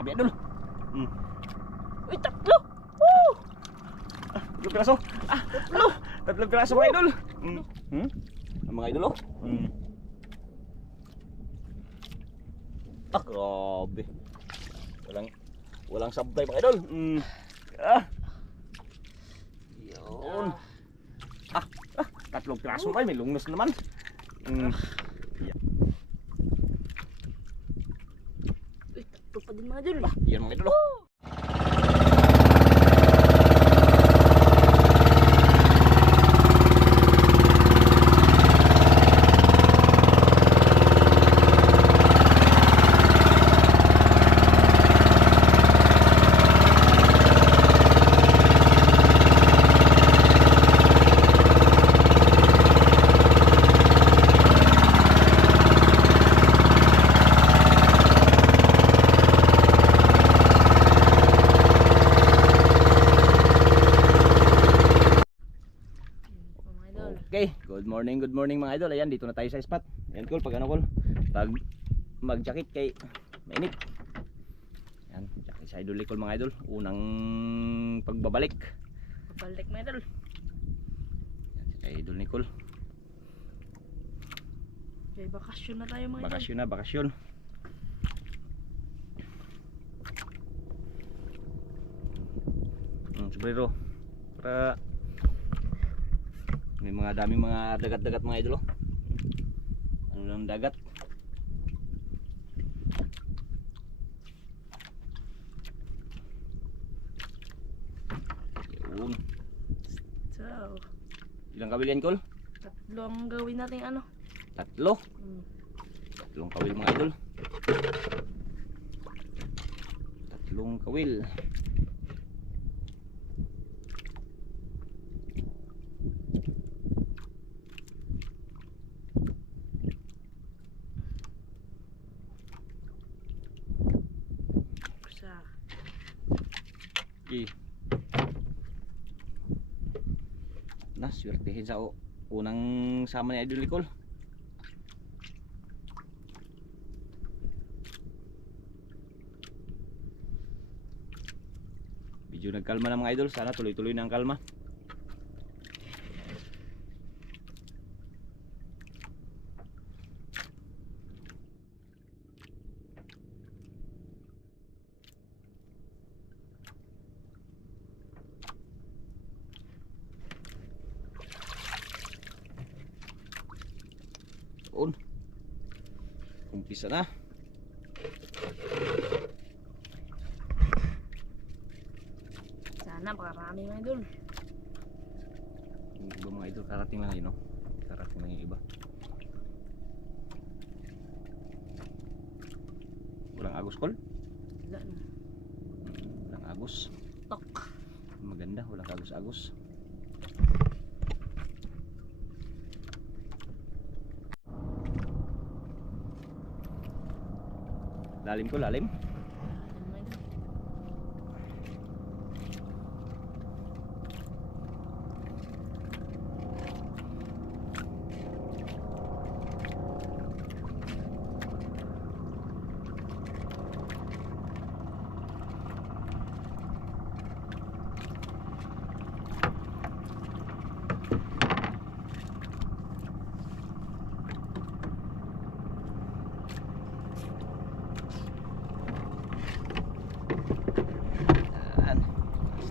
Grabe idol. Uy, tatlo! Woo! Tatlong piraso. Tatlo! Tatlong piraso mga idol. Ang mga idol oh. Grabe. Walang sabtay mga idol. Yun. Tatlong piraso ay may lungnos naman. Uy, tatlo pa din mga idol. Yan mga idol oh. Okay, good morning mga idol. Ayan, dito na tayo sa spot. Ayan cool, pag mag-jacket kay mainit. Ayan, jacket sa idol cool mga idol. Unang pagbabalik. Pabalik mga idol. Ayan, si idol Nicole. Okay, bakasyon na tayo mga idol. Bakasyon na, bakasyon. Sombrero. Para may mga daming mga dagat-dagat mga idol oh. Ano lang dagat? Yun. So, Ilang kawil yan, Col? tatlo ang gawin natin ano. Tatlo? Tatlong kawil mga idol. Tatlong kawil. Okay. Swertihin sa unang sama ni Idol Nicole. Medyo nagkalma na mga idol. Sana tuloy-tuloy na ang kalma. Umpisa na. Sana makarami mga idol. Yung iba mga idol karating lang yun no? Karating lang yung iba. Walang agos Col? Wala na. Walang agos. Tok. Maganda, walang agos-agos. Lalim ko, lalim.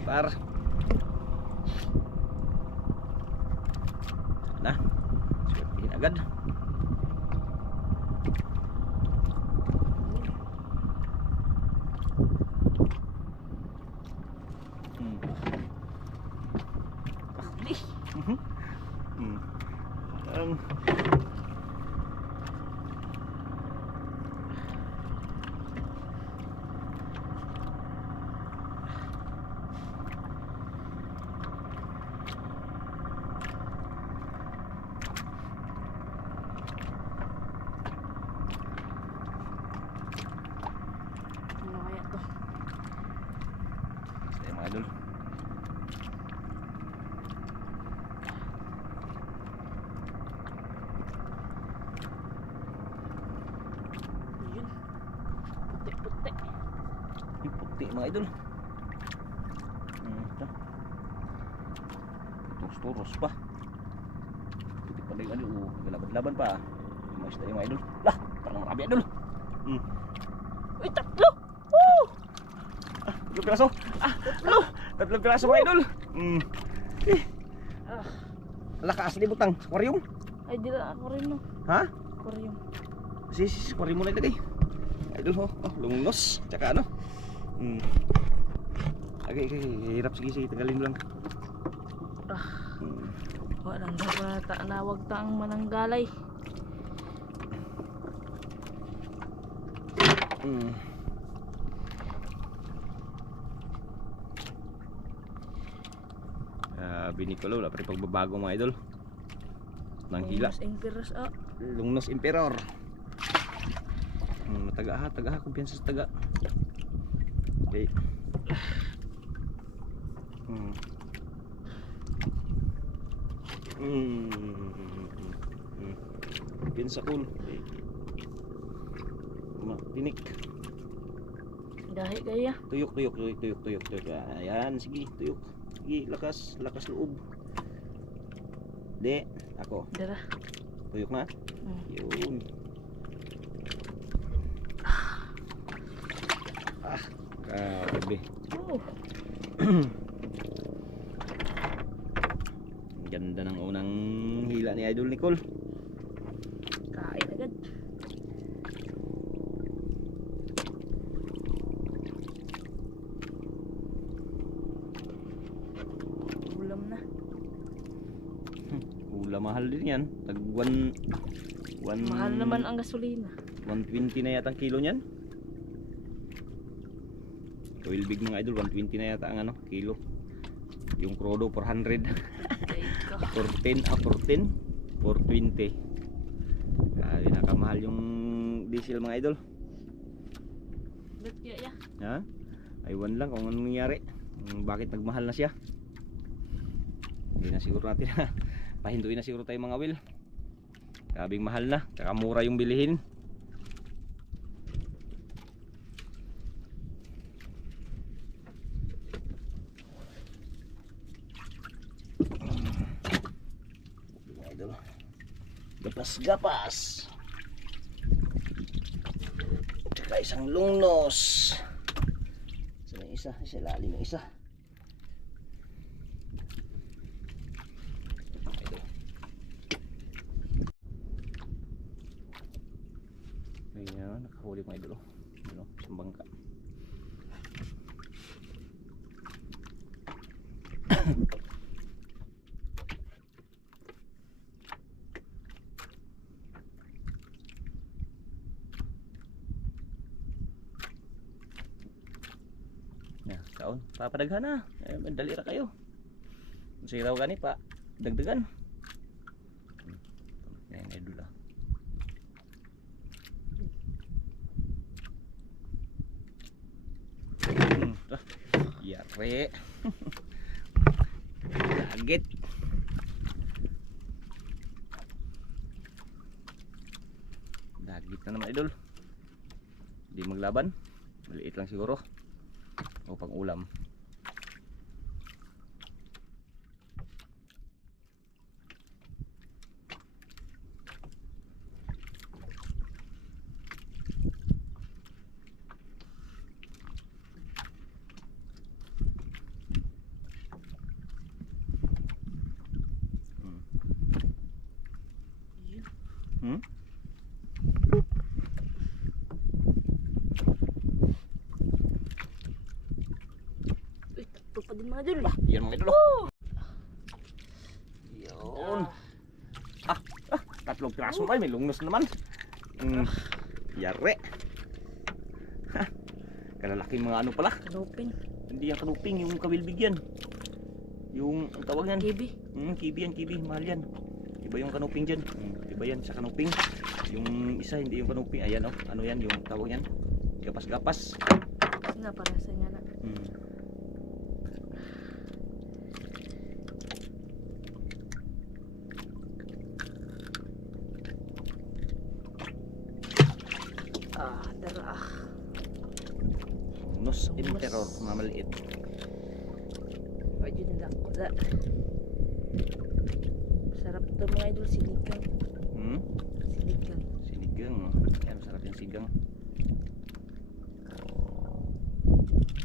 Star. Na. Swertihin agad. Mga idol. Yun. Putik-putik. Yung puti mga idol. Ito. Turos pa. Puti pa rin idol. Naglaban-laban pa. Yung mga isda yung mga idol. Lah! Parang marami idol. Uy, tatlo! Woo! Tatlong piraso. Tatlo! Tatlong piraso mga idol. Ah, Lakas ni butang. Aquarium. ay, di lang ako rin, no. Ha? Aquarium. Sis, aquarium mo na ilagay. Idol ho. Lungnos. Tsaka ano. Okay. Hirap. Sige. Tanggalin mo lang. Walang dapat na wag taang mananggalay. Binicolo, wala pa rin pagbabago mga idol. Nang hila. Mas impiras, Lungnos Emperor. Taga kumpiyansa sa taga. Okay. Kumpiyansa cool. Okay. Tinik. Dahi kaya. Tuyok. Ayan, sige, tuyok. Sige, lakas loob. De, ako. Dara. Tuyok na. Yun. Grabe. Ganda ng unang hila ni Idol Nicole. Kain agad. Ulam na. Ulam mahal din yan. Tag Mahal naman ang gasolina. 120 na yata ang kilo niyan. Oil big mga idol, 120 na yata ang ano, kilo. Yung Crodo 400. 420. Grabe, nakamahal yung diesel mga idol. Ba't kaya? Ha? Aywan lang kung anong nangyari. Bakit nagmahal na siya. Hindi na siguro natin pahinduin na siguro tayo mga will. Grabing mahal na, tsaka mura yung bilihin. Gapas. Tsaka isang lungnos. Isa lalim ng isa. Ayan, nakahuli mga idol. Ano, isang bangka. Kaon, papadaghan na. Dali ra kayo. Sige raw gani pa. Dagdagan. Ayan, idol ah. Yare. Dagit. Dagit na naman idol. Hindi maglaban. Maliit lang siguro. O pang ulam. Pa din mga idol. Yan mga idol. Yun. Tatlong piraso pa, may lungnos naman. Yare. Kalalaking mga ano pala. Kanuping. Hindi yung kanuping, yung kabilbig yan. Yung ang tawag yan. Kibi. Kibi yan, kibi, mahal yan. Iba yung kanuping dyan. Iba yan sa kanuping. Yung isa hindi yung kanuping. Ayan oh, ano yan, yung tawag yan. Gapas-gapas. Nga para sa nga na. Tungus Emperor, mga maliit. Pwede na lang. Sarap to mga idol, sinigang. Sinigang. Sinigang. Yan, masarap yung sigang.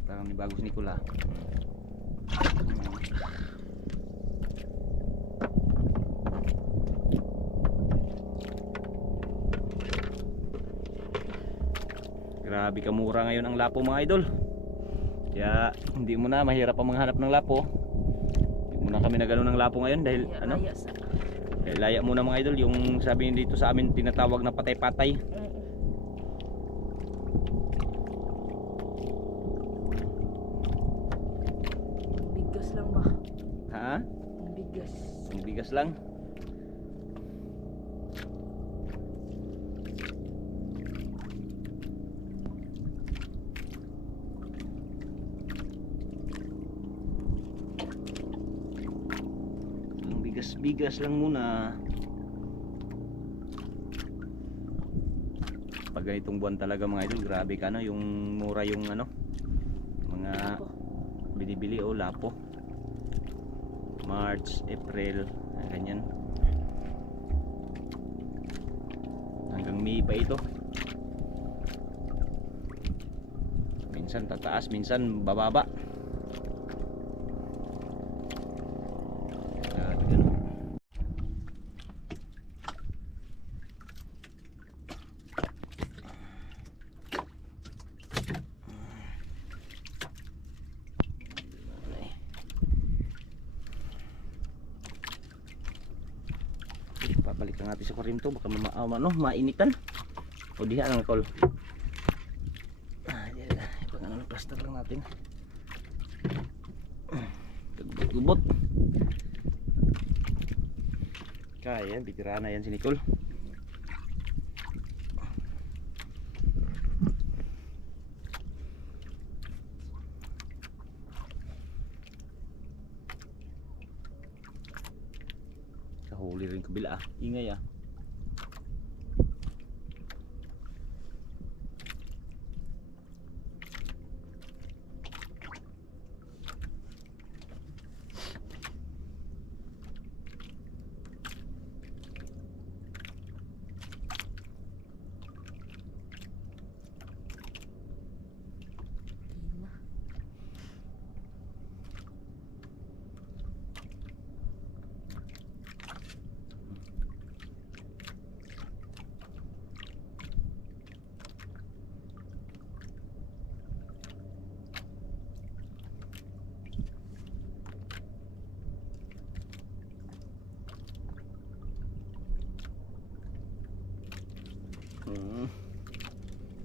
Parang ni Bagos Nicola. Grabe kamura ngayon ang lapo mga idol. Kaya hindi mo na mahirap ang manghanap ng lapo. Hindi mo na kami na gano'n ng lapo ngayon dahil ano? Dahil laya muna mga idol, yung sabi dito sa amin tinatawag na patay-patay. Bigas lang ba? Ha? Bigas. Ang bigas lang. Ang bigas lang muna. Pag ganitong buwan talaga mga idol, grabe ka no, yung mura yung ano, mga binibili o lapo. March, April, ganyan. Hanggang May pa ito. Minsan tataas, minsan bababa. Ganun. Papalik lang natin sa kurinto, baka mainitan. O diha ang kol. Ipang ano, plaster lang natin. Gubot. Kaya, bitira na yan si Nicole. Kahuli rin kabila ingay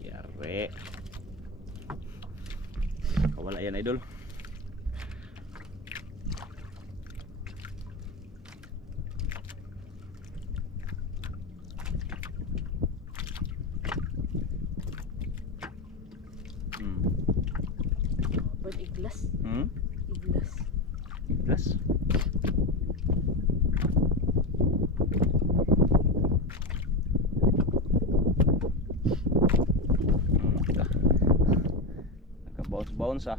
Yare. Kawala yan idol. Ba't iglas? Iglas. Iglas? Bounce Ay,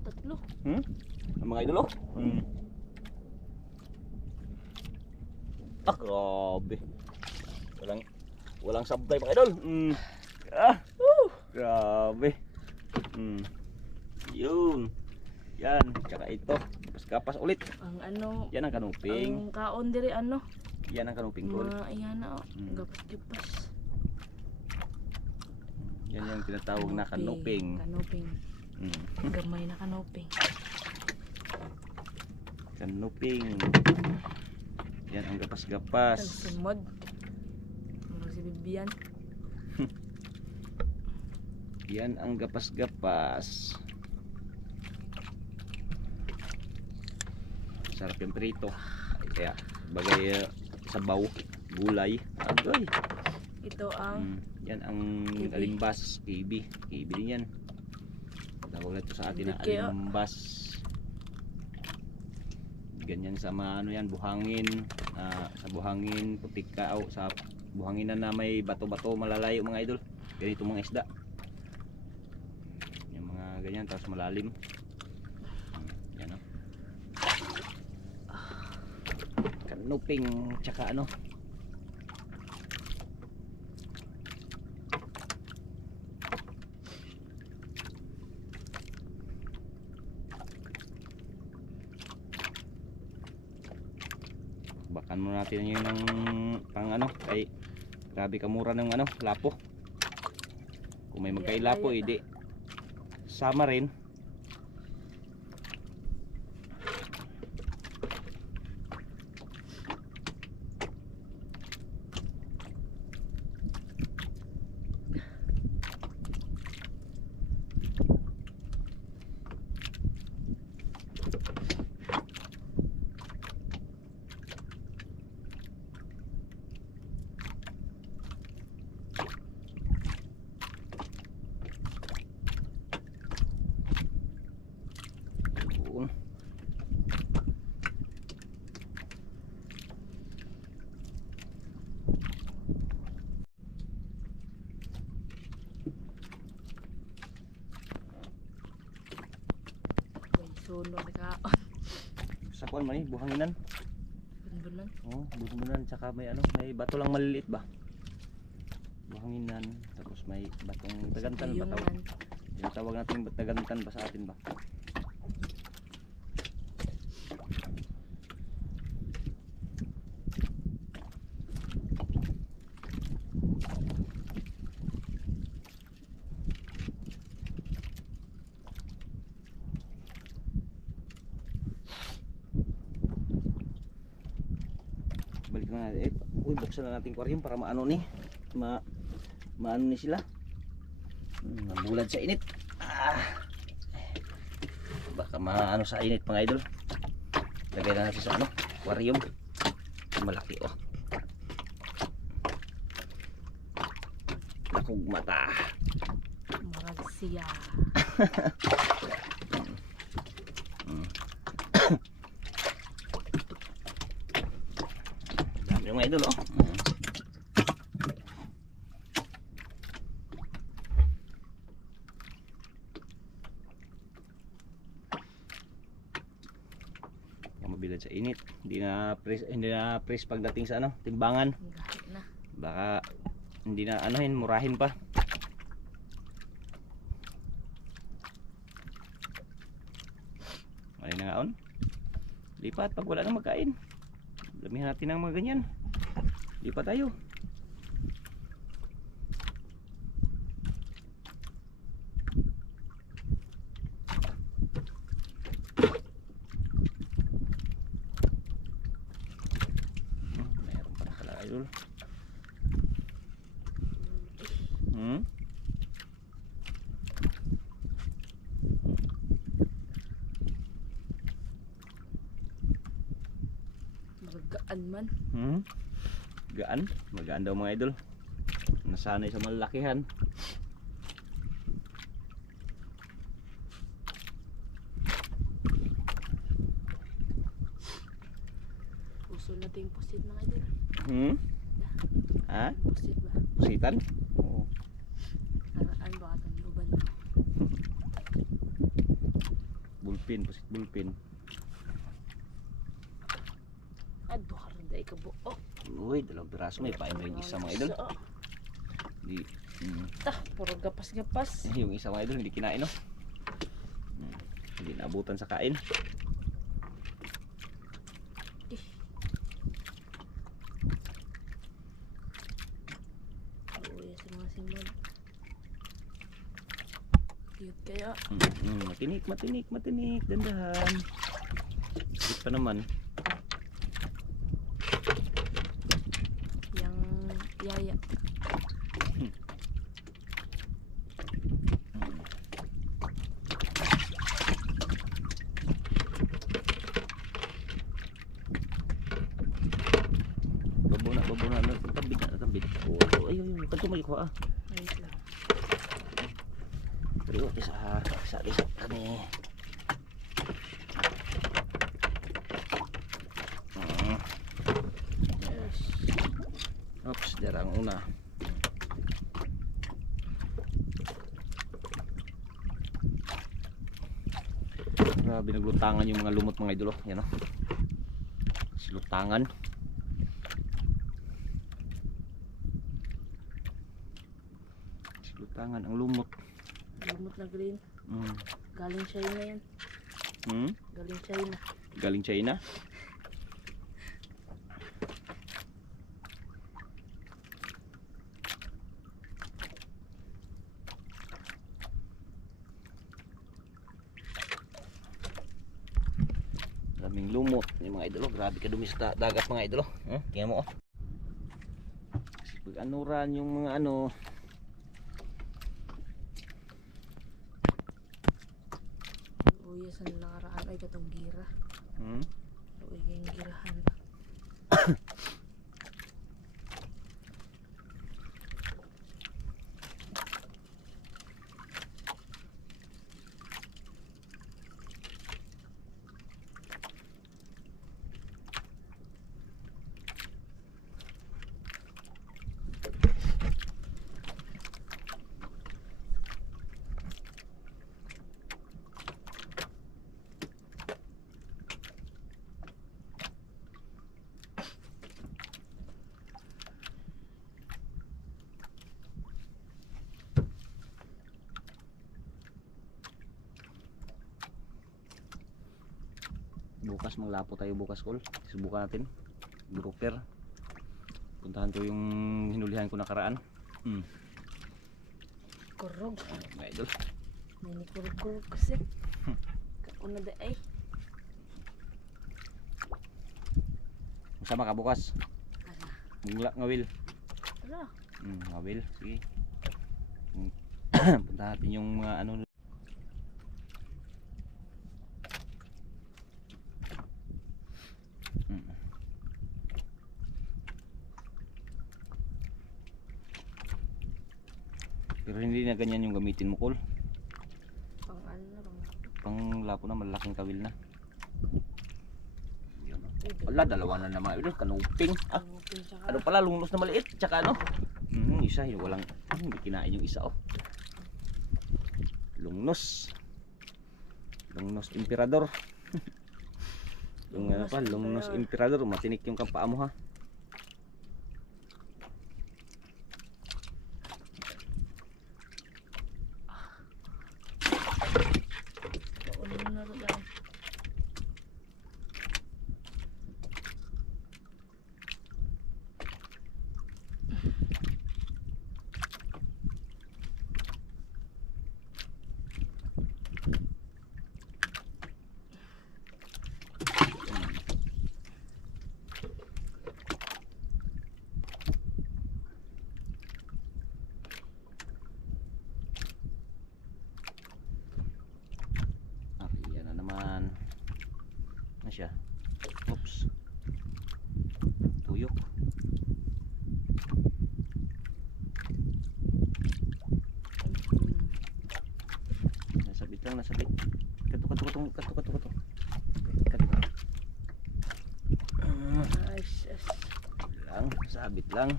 tatlo. Ang mga idol grabe. Walang sabtay mga idol. Grabe. Yun. Yan, tsaka ito. Kapas ulit. Ang ano, Yan ang kanuping. ang kaon diri ano? Yan ang kanuping kol. Mga iyan na, gapas-gapas. Yan yung tinatawag na kanuping. Kanuping. Gamay na kanuping. Kanuping. Yan ang gapas-gapas. Sumod. Murag si Bibian. Yan ang gapas-gapas. Sarap yung prito. Kaya bagay sabaw, gulay. Agoy. Ito ang Yan ang kibi. alimbas, kibi. Kibi din yan. Tawag na ito sa atin na Bikyo. alimbas. ganyan sa ano yan, buhangin, sa buhangin, putika o sa buhanginan na may bato-bato malalayo mga idol. Ganito mga isda. Yung mga ganyan, tapos malalim. Yan o. Kanuping tsaka ano. Bakan muna natin yun ng pang ano, ay grabe kamura ng ano, lapo. Kung may magkailapo, hindi sama rin. Yun. Suno na ka. Sa kuan man eh, buhanginan. Bunbunan. Oh, buhanginan tsaka may ano, may bato lang maliliit ba? Buhanginan, tapos may batong tagantan ba tawag? Tayungan. Yung tawag natin tagantan ba sa atin ba? Balik na natin. Uy, buksan na natin aquarium para maano ni. Maano ni sila. Nabulad sa init. Baka maano sa init mga idol. Lagay na natin sa ano, aquarium. Malaki oh. Lakog mata. Marag siya. Dami mga idol oh. Mabilad sa init, hindi na press pagdating sa ano, timbangan. Gahit na. Baka hindi na anuhin, murahin pa. Ay na nga on. Lipat pag wala nang magkain. Damihan natin ng mga ganyan. Lipat tayo. Meron pa na kala idol. Magagaan man. Gaan, magaan daw mga idol. Nasanay sa malalakihan. Puso natin pusit mga idol. Ha? Pusit ba? Pusitan? Oo. Karaan ba katong uban? Bulpin, pusit bulpin. Ado haranda ikabuo. Uy, dalawang piraso may pain rin isa mga idol. Di, Puro gapas-gapas. yung isa mga idol hindi kinain no. Hindi naabutan sa kain. Uy, sa mga simod. Cute kaya. Matinik, dandahan. Cute pa naman. Yang yaya. Babuna na tabid. Oh, ay kanto may kuha. Wait lang. Pero isa kani. muna. Grabe, naglutangan yung mga lumot mga idol. Oh. Yan, oh. Lutangan. Lutangan ang lumot. Lumot na green. Mm. Galing China yan. Hmm? Galing China. Galing China. Daming lumot ni mga idolo. Grabe kadumi sa dagat mga idolo. Tingnan mo, oh. Pag anuran yung mga ano. Uya sa nakaraan ay katong gira. Hmm? Uy, kayong girahan. Bukas maglapo tayo bukas, Kol. Subukan natin. Grouper. Puntahan ko yung hinulihan ko nakaraan. Kurog. Mga idol. Nini kurog-kurog kasi. Kauna da ay. Masama ka bukas. Ala. Mungla ngawil. Ala. Ngawil. Sige. Puntahan natin yung mga ano. Pero hindi na ganyan yung gamitin mo, Kol. Pang ano na bang. Pang lapo na, malaking kawil na. Yun, oh. Uy, Wala, dalawa na naman. Ito, kanuping. Kanupin tsaka. Ano pala, lungnos na maliit. Tsaka ano? Isa, yung walang, hindi kinain yung isa, oh. Lungnos. Lungnos Emperador. Yung ano pa, Lungnos Emperador. Matinik yung kapaa mo, ha. Kauna na rin ay. Yan na naman. Ano siya? Oops. Tuyok. Nasabit lang, nasabit. Kato. Ay, sus. Lang, sabit lang.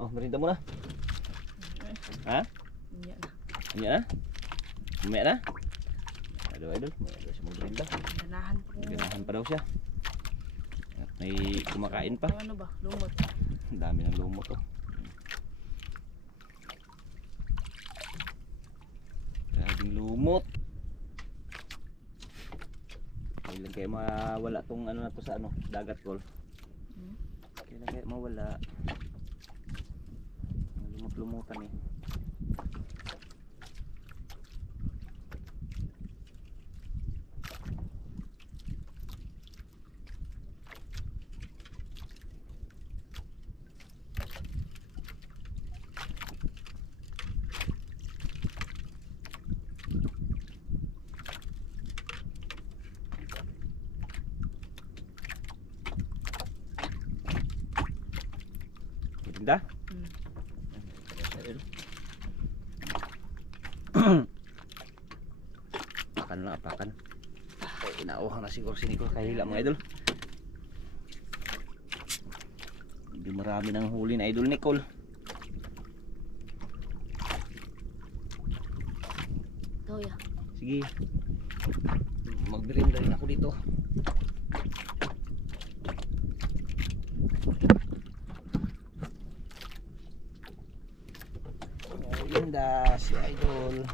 Oh, merinda muna. Ha? Iya na. Iya na? Mamaya na? Aduh, idol. Mamaya daw siya magmerinda. Ganahan pa ko. Ganahan pa daw siya. At may kumakain pa. Ano ba? Lumot. Ang dami ng lumot, oh. Grabing lumot. Kailan kaya mawala tong ano na to sa ano, dagat, Kol? Kailan kaya mawala? Lumot-lumutan eh. Ganda? Apakan lang, apakan. Ay, inauhang na siguro si Nicole. Kahila mga idol. Medyo marami ng huli na Idol Nicole. Ito ya. Sige. Magbirinda rin ako dito. Merienda si Idol.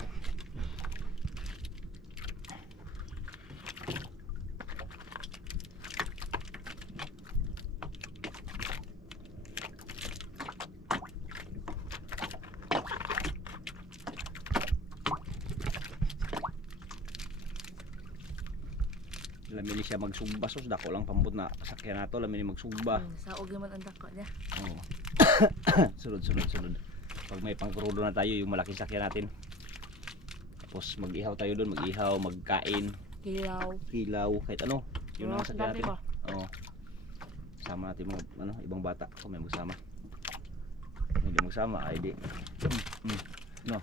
Lamili siya magsugba sus dako lang pambot na sakyan nato lamili magsugba. Sa og naman ang dako niya. Oo. Sunod. Pag may pangkrudo na tayo yung malaking sakyan natin. Tapos mag-ihaw tayo doon, mag-ihaw, magkain, Kilaw. kahit ano. Yun ang sakyan Dati natin. ba? Oo. Sama natin mga ibang bata kung may magsama. Kung hindi magsama ay di. No.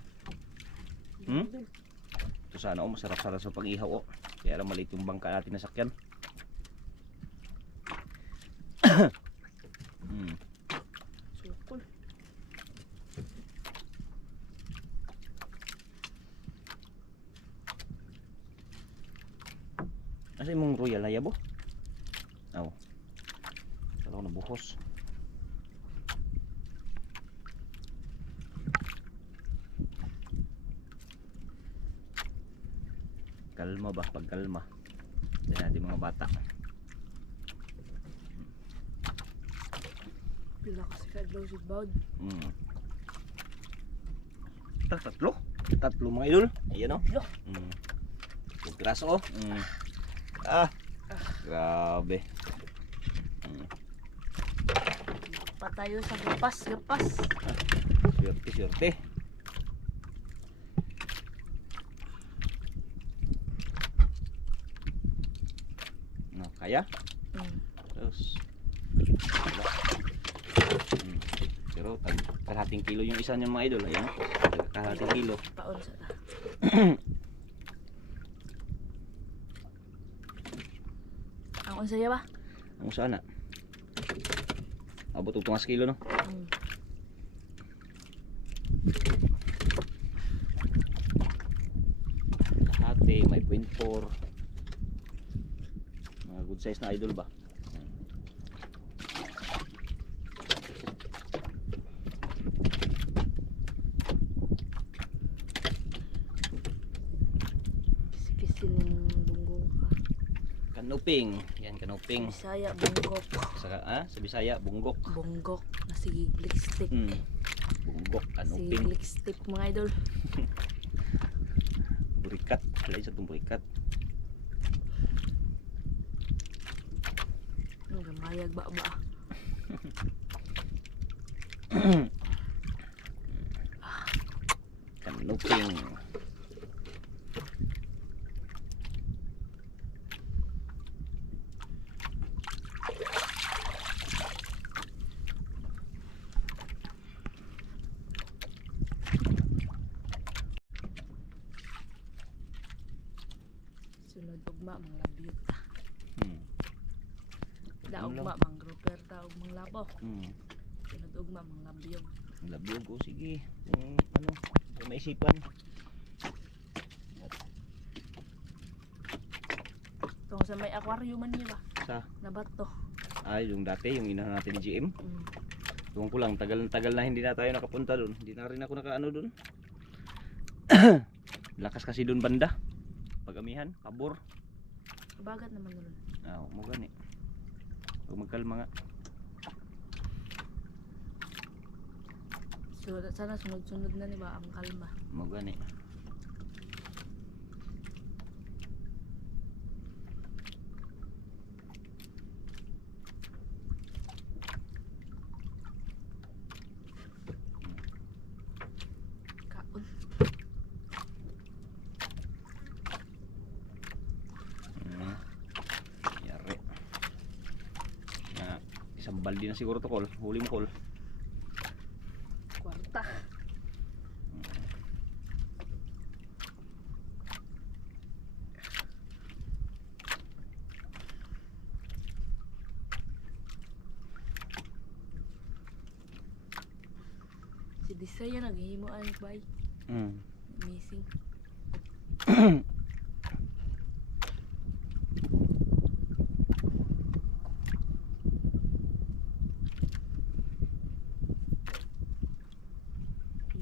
Ito sana masarap-sarap sa pag-ihaw oh. Kaya lang maliit yung bangka natin na sakyan. Sukol. Asa imong royal na yabo? Aw. Wala ko nabuhos. Kalma ba? Pagkalma. Diyan natin mga bata. Pila kasi kadlaw si Bawd. Tatlo? Tatlo mga idol. Ayan o. Lo. Yung graso o. Grabe. Patayo sa gapas. Swerte. No, kaya? Terus. Pero kalahating kilo yung isa niyan mga idol. Ayan. Kalahating kilo. Paon sa ta. Ang unsaya ba? Ang sana. Abot og 2 kilo no. Kalahati may 0.4. Mga good size na idol ba? Kisi-kisi ng bunggo ka. Kanuping. Yan kanuping. Bisaya bunggok. Sa Bisaya bunggok. Bunggok na sigiglik stick. Bunggok kanuping. Sigiglik stick mga idol. Burikat. Wala isa itong burikat. Mayag ba? Kanuping. Sunod ugma mga labyot. Ugma mang grouper ta ug mang labo. Sunod ugma mang labyog. Labyog ko sige. Ano, may isipan. Tong sa may aquarium man niya ba? Sa Nabato. ay yung dati yung inahan natin ni GM. Tuwang ko lang tagal na hindi na tayo nakapunta doon. Hindi na rin ako nakaano doon. Lakas kasi doon banda. Pagamihan, pabor. Bagat naman nun. Mo gani. Huwag magkalma nga. So, sana sunod-sunod na ni ba ang kalma. Mo gani. Kaon. Yari. Isang baldi na siguro to Col. Huli mo Col. Kwarta. Si Disaya naghihimuan bay. Hmm. Missing.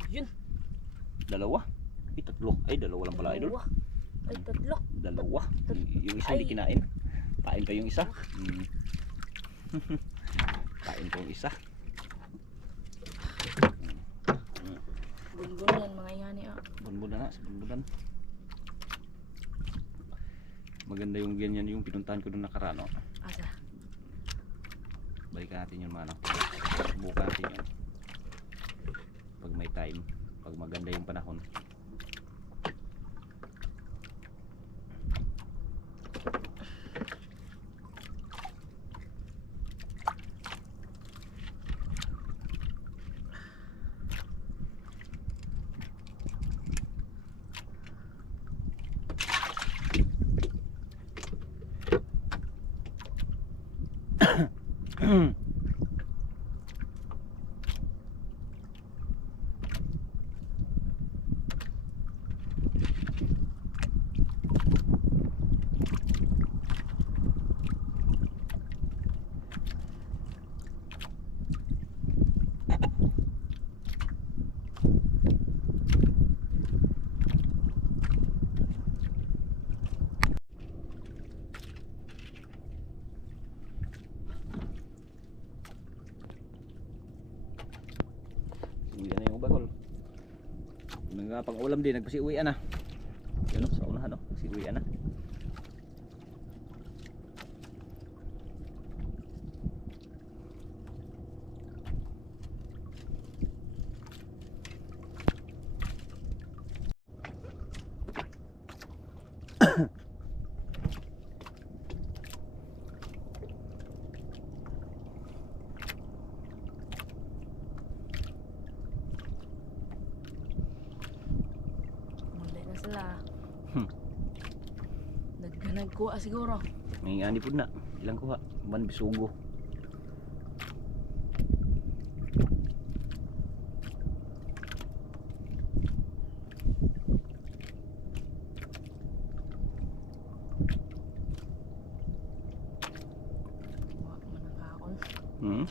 Yun. Dalawa. Ay, tatlo. Ay, dalawa lang pala idol. Dalawa. Ay, tatlo. Dalawa. Yung isa Ay. hindi kinain. Kain pa yung isa. Hmm. Kain pa yung isa. Bunbunan mga ingani ah. Bunbunan na, sa bunbunan. Maganda yung ganyan yung pinuntahan ko nung nakaraan. Oh. Asa. Balikan natin yun mga anak. Subukan natin yun. Pag may time. Pag maganda yung panahon. Uwi na yung bakol. Pang ulam din, nagpasiuwian na. Yun o, sa unahan o, pasiuwian na. Muli na sila. Hmm. Nagkuha siguro. May ani po na. Ilang kuha? Man bisugo. Wa man ang kaon. Hmm?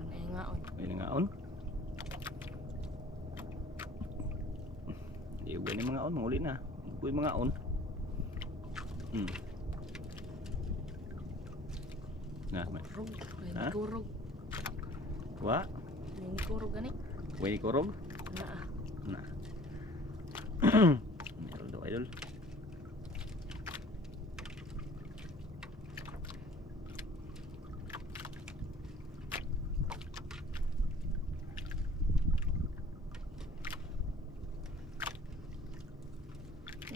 Ang engaon. May nangaon. Iuwi ni mga on, manguli na. Iuwi mga on. Hmm. Nah, may. Kurog. Ha? May kurog. Wa? May kurog gani. Way ni korog. Naa. Nah. Meron daw idol.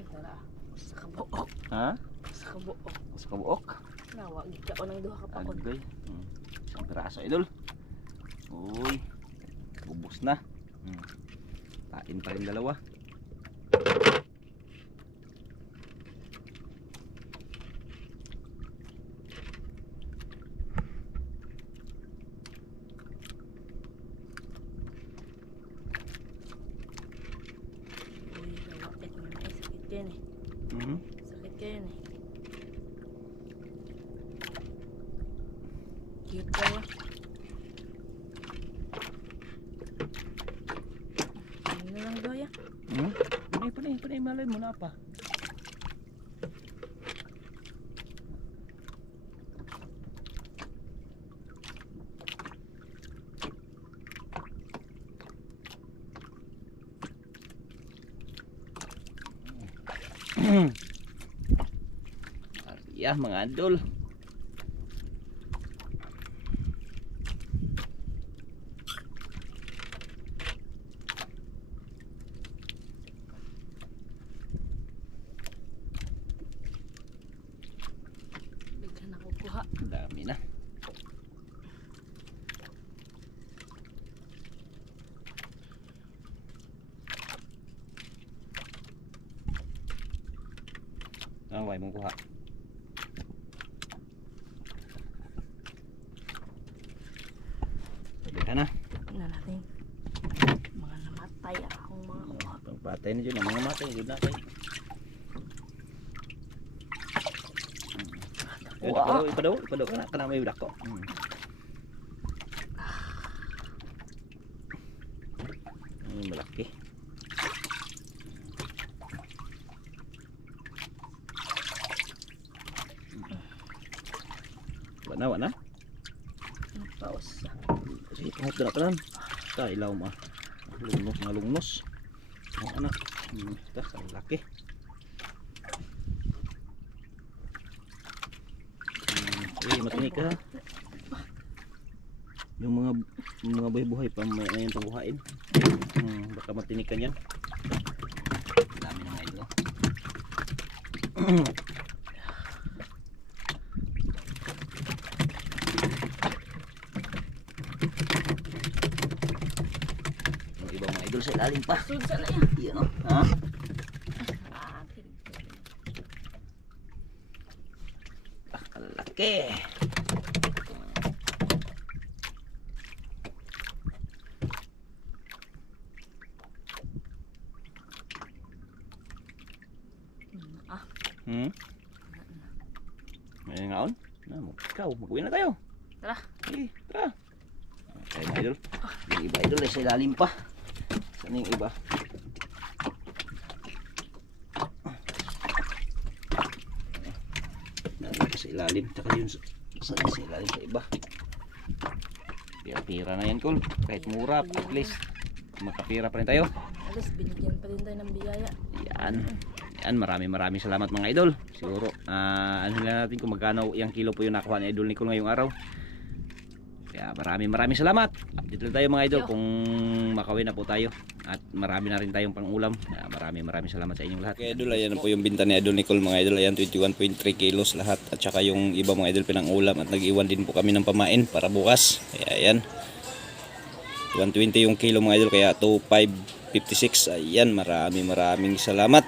Tara. Sa kabuok. Ha? Sa kabuok. Sa kabuok. Nawa gikaon ang duha ka pakod. Agay. Isang piraso idol. Uy. Ubos na. Kain pa rin dalawa. Uy, nawakit mo na sakit kayo ni. Mhm. Sakit kayo ni. Cute kayo. Ano na lang doya? Hmm? Panay, malay mo na pa. Yeah, mga idol. Bigla na kukuha. Dami na. Way mong kuha. Balik ka na. Na natin. Mga Patay na dyan, ang mga matay, yun natin. Ipadaw ka na may dako. Malaki. Wana. Paus. Sige, kahit na tanan. Ta ilaw ma. Lungnos. Ang anak. Ta laki. Matinik ka. Yung mga buhay-buhay pa may pabuhain. Baka matinik ka niyan. Dami na nga ito. Yung ibang mga idol sa ilalim pa. Sud sa na yan. Yan o. Ha? Kalaki. May ngaon? Ikaw, mag-uwi na tayo. Tara. Sige, tara. Okay, mga idol. Yung iba idol ay sa ilalim pa. Saan yung iba? Sa ilalim. Tsaka yun sa ilalim sa iba. Pira-pira na yan, Kol. Kahit mura, at least makapira pa rin tayo. Alas, binigyan pa rin tayo ng biyaya. Yan, maraming salamat mga idol. Siguro, ano lang natin kung magkano yung kilo po yung nakuha ni Idol Nicole ngayong araw. Kaya maraming salamat. Update lang tayo mga idol kung makawin na po tayo. At marami na rin tayong pang-ulam. Maraming salamat sa inyong lahat. Okay idol, ayan po yung binta ni Idol Nicole mga idol. Ayan, 21.3 kilos lahat. At saka yung iba mga idol pinang-ulam. At nag-iwan din po kami ng pamain para bukas. Kaya ayan. 120 yung kilo mga idol. Kaya 2,556. Ayan, maraming salamat.